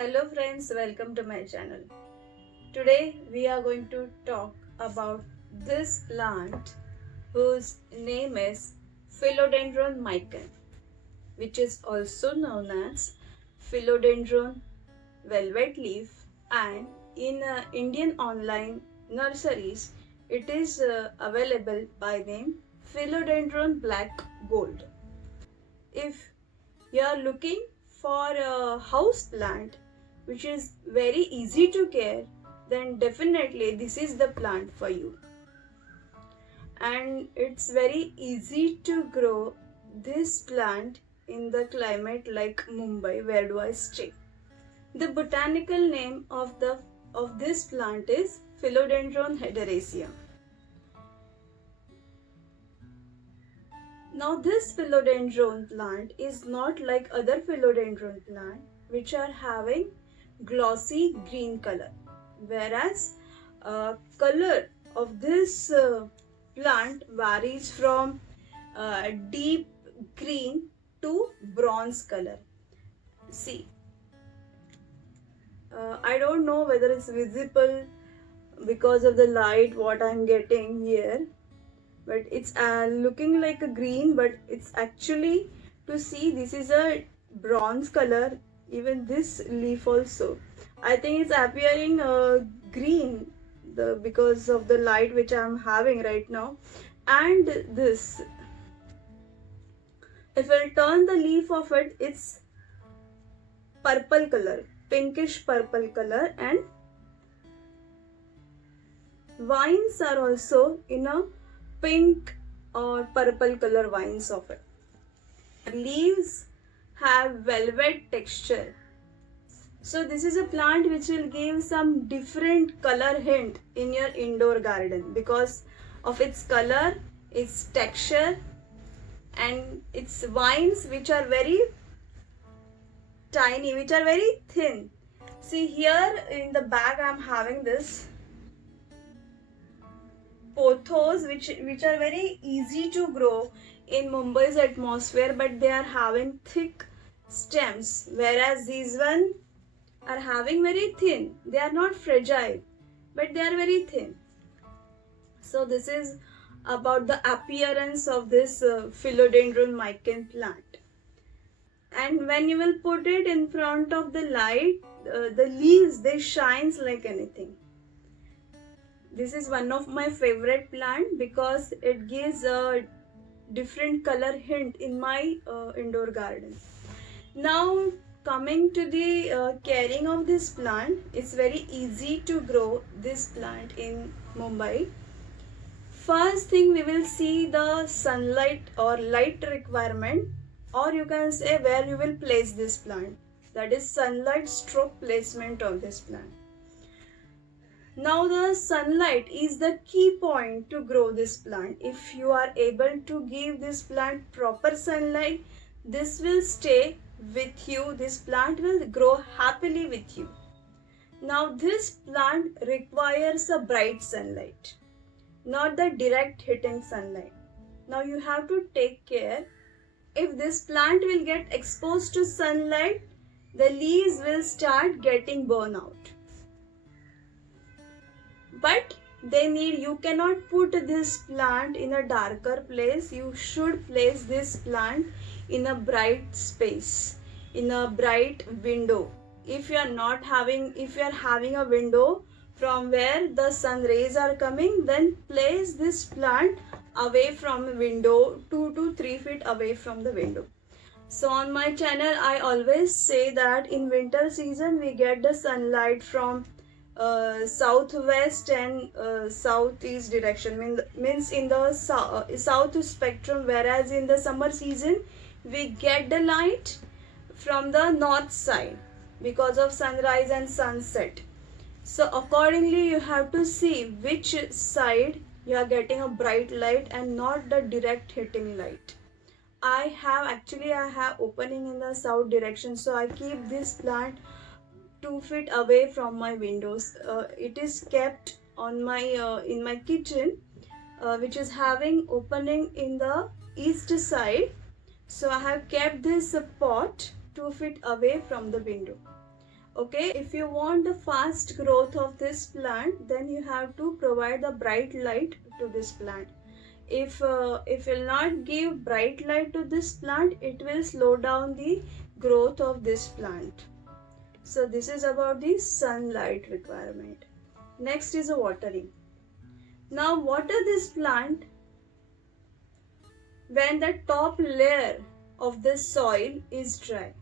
Hello friends, welcome to my channel. Today we are going to talk about this plant whose name is philodendron mican, which is also known as philodendron velvet leaf, and in Indian online nurseries it is available by name philodendron black gold. If you are looking for a house plant which is very easy to care, then definitely this is the plant for you. And it's very easy to grow this plant in the climate like Mumbai, where do I stay. The botanical name of this plant is philodendron hederaceum. Now this philodendron plant is not like other philodendron plant which are having glossy green color, whereas color of this plant varies from deep green to bronze color. See, I don't know whether it's visible because of the light what I'm getting here, but it's looking like a green, but it's actually, to see, this is a bronze color. Even this leaf also, I think it's appearing green because of the light which I'm having right now. And this, if I turn the leaf of it, it's purple color, pinkish purple color, and vines are also in a pink or purple color vines of it. Leaves have velvet texture. So this is a plant which will give some different color hint in your indoor garden because of its color, its texture, and its vines which are very tiny, which are very thin. See here in the back I am having this pothos which are very easy to grow in Mumbai's atmosphere, but they are having thick stems, whereas these one are having very thin. They are not fragile, but they are very thin. So this is about the appearance of this philodendron mican plant. And when you will put it in front of the light, the leaves, they shines like anything. This is one of my favorite plant because it gives a different color hint in my indoor garden. Now coming to the caring of this plant, it's very easy to grow this plant in Mumbai. First thing, we will see the sunlight or light requirement, or you can say where you will place this plant. That is sunlight stroke placement of this plant. Now the sunlight is the key point to grow this plant. If you are able to give this plant proper sunlight, this will stay with you. This plant will grow happily with you. Now this plant requires a bright sunlight, not the direct hitting sunlight. Now you have to take care. If this plant will get exposed to sunlight, the leaves will start getting burned out. But you cannot put this plant in a darker place. You should place this plant in a bright space, in a bright window. If you are having a window from where the sun rays are coming, then place this plant away from the window, 2 to 3 feet away from the window. So on my channel, I always say that in winter season we get the sunlight from southwest and southeast direction, means in the south spectrum, whereas in the summer season we get the light from the north side because of sunrise and sunset. So accordingly you have to see which side you are getting a bright light and not the direct hitting light. I have opening in the south direction, so I keep this plant 2 feet away from my windows. It is kept on my in my kitchen, which is having opening in the east side. So I have kept this pot 2 feet away from the window. Okay, if you want the fast growth of this plant, then you have to provide the bright light to this plant. If you'll not give bright light to this plant, it will slow down the growth of this plant. So this is about the sunlight requirement. Next is a watering. Now water this plant when the top layer of the soil is dry.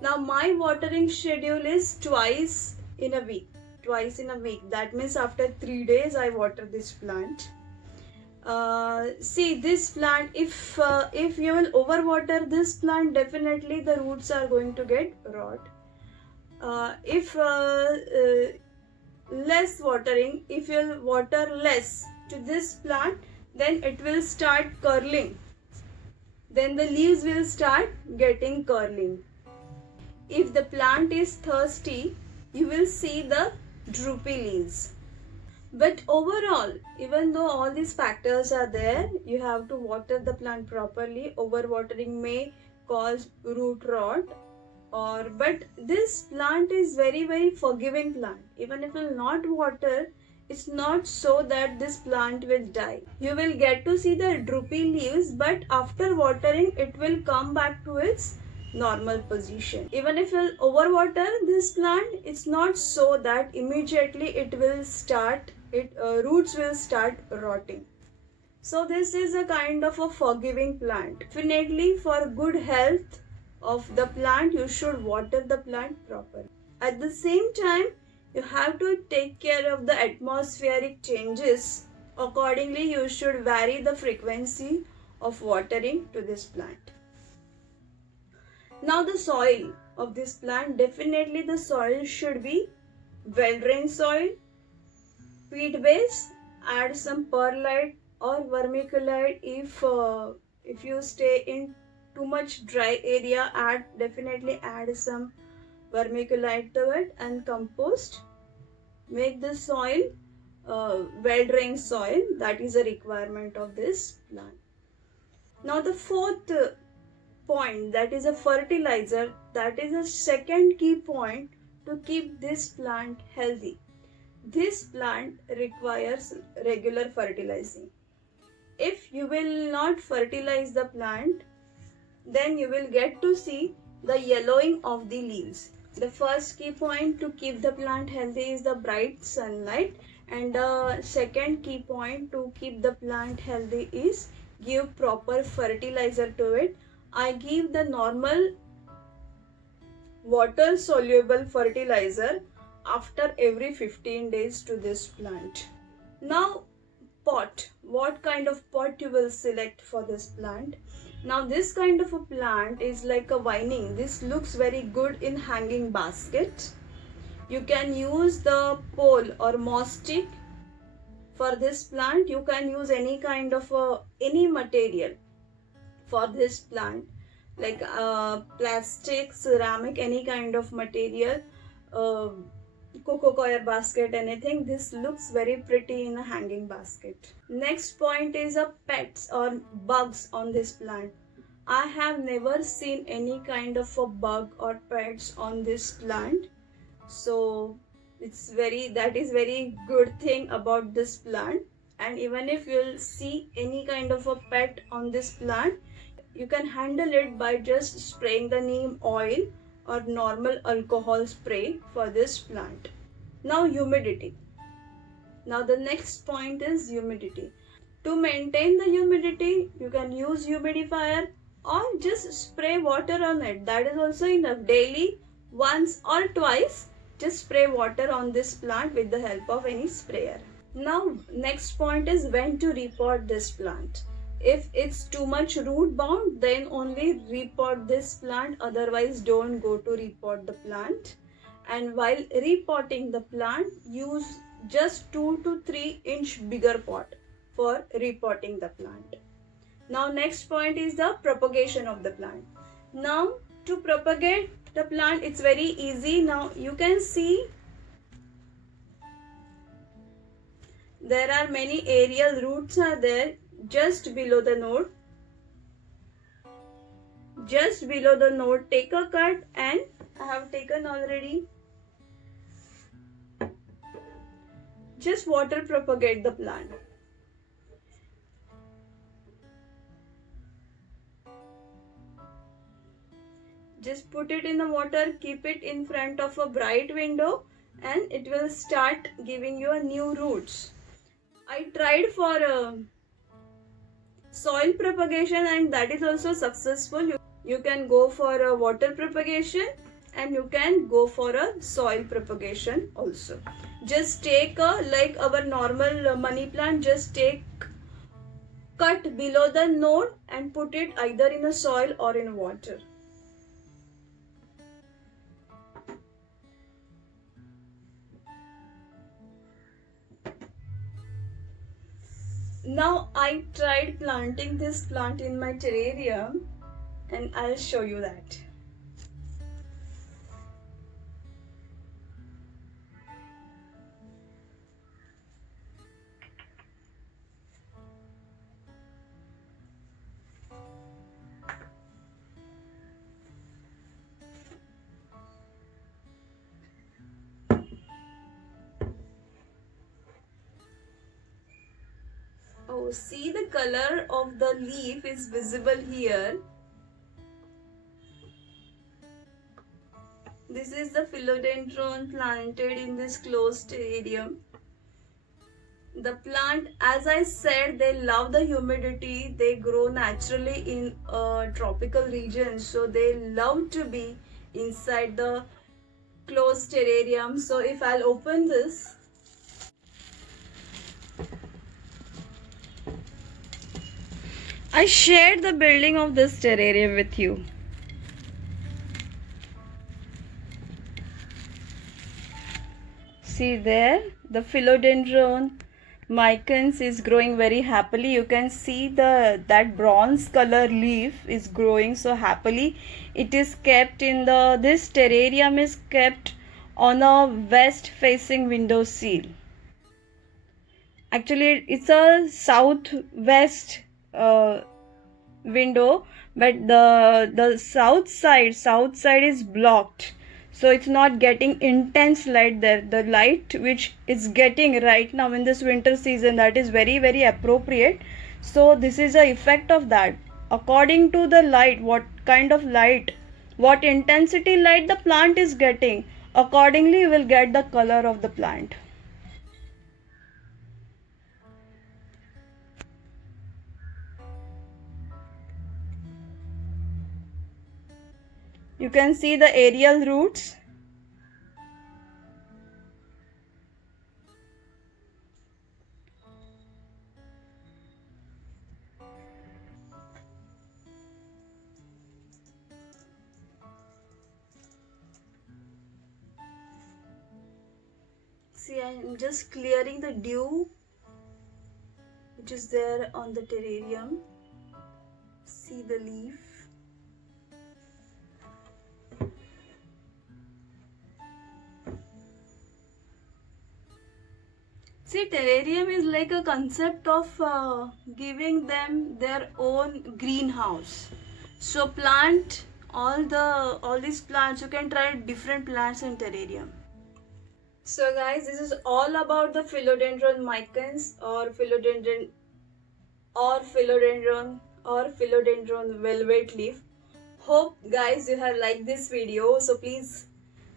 Now my watering schedule is twice in a week. That means after 3 days I water this plant. See this plant, if you will overwater this plant, definitely the roots are going to get rot. If less watering, if you will water less to this plant, then it will start curling. Then the leaves will start getting curling. If the plant is thirsty, you will see the droopy leaves. But overall, even though all these factors are there, you have to water the plant properly. Overwatering may cause root rot, but this plant is very forgiving plant. Even if you will not water, it's not so that this plant will die. You will get to see the droopy leaves, but after watering, it will come back to its normal position. Even if you overwater this plant, it's not so that immediately it will start, roots will start rotting. So this is a kind of a forgiving plant. Definitely for good health of the plant, you should water the plant properly. At the same time, you have to take care of the atmospheric changes. Accordingly, you should vary the frequency of watering to this plant. Now the soil of this plant, definitely the soil should be well-drained soil, peat base, add some perlite or vermiculite. If you stay in too much dry area, definitely add some vermiculite to it, and compost. Make the soil well-drained soil. That is a requirement of this plant. Now the fourth point, that is a fertilizer. That is a second key point to keep this plant healthy. This plant requires regular fertilizing. If you will not fertilize the plant, then you will get to see the yellowing of the leaves. The first key point to keep the plant healthy is the bright sunlight, and the second key point to keep the plant healthy is give proper fertilizer to it. I give the normal water soluble fertilizer after every 15 days to this plant. Now pot, what kind of pot you will select for this plant? Now this kind of a plant is like a vining. This looks very good in hanging basket. You can use the pole or moss stick for this plant. You can use any kind of any material for this plant, like plastic, ceramic, any kind of material, cocoa coir basket, anything. This looks very pretty in a hanging basket. Next point is a pets or bugs on this plant. I have never seen any kind of a bug or pets on this plant, so that is very good thing about this plant. And even if you'll see any kind of a pet on this plant, you can handle it by just spraying the neem oil or normal alcohol spray for this plant. Now humidity. Now the next point is humidity. To maintain the humidity, you can use humidifier or just spray water on it. That is also enough. Daily, once or twice, just spray water on this plant with the help of any sprayer. Now next point is when to repot this plant. If it's too much root bound, then only repot this plant, otherwise don't go to repot the plant. And while repotting the plant, use just 2 to 3 inch bigger pot for repotting the plant. Now next point is the propagation of the plant. Now to propagate the plant, it's very easy. Now you can see there are many aerial roots are there just below the node. Just below the node, take a cut, and I have taken already Just water propagate the plant. Just put it in the water, keep it in front of a bright window, and it will start giving you a new roots. I tried for soil propagation and that is also successful. You can go for a water propagation and you can go for a soil propagation also. Just take like our normal money plant, just take cut below the node and put it either in a soil or in water. Now I tried planting this plant in my terrarium and I'll show you that. Oh, see the color of the leaf is visible here. This is the philodendron planted in this closed terrarium. The plant, as I said, they love the humidity. They grow naturally in a tropical region, so they love to be inside the closed terrarium. So if I'll open this, I shared the building of this terrarium with you. See there, the philodendron micans is growing very happily. You can see that bronze color leaf is growing so happily. It is kept in this terrarium is kept on a west facing window sill. Actually it's a southwest window, but the south side is blocked, so it's not getting intense light there. The light which is getting right now in this winter season, that is very very appropriate. So this is a effect of that. According to the light, what kind of light, what intensity light the plant is getting, accordingly you will get the color of the plant. You can see the aerial roots. See, I am just clearing the dew which is there on the terrarium. See the leaf. See, terrarium is like a concept of giving them their own greenhouse. So plant all these plants. You can try different plants in terrarium. So guys, this is all about the philodendron micans or philodendron velvet leaf. Hope guys you have liked this video. So please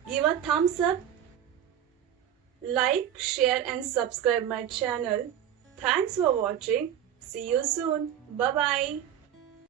give a thumbs up, like, share and subscribe my channel. Thanks for watching. See you soon. Bye bye.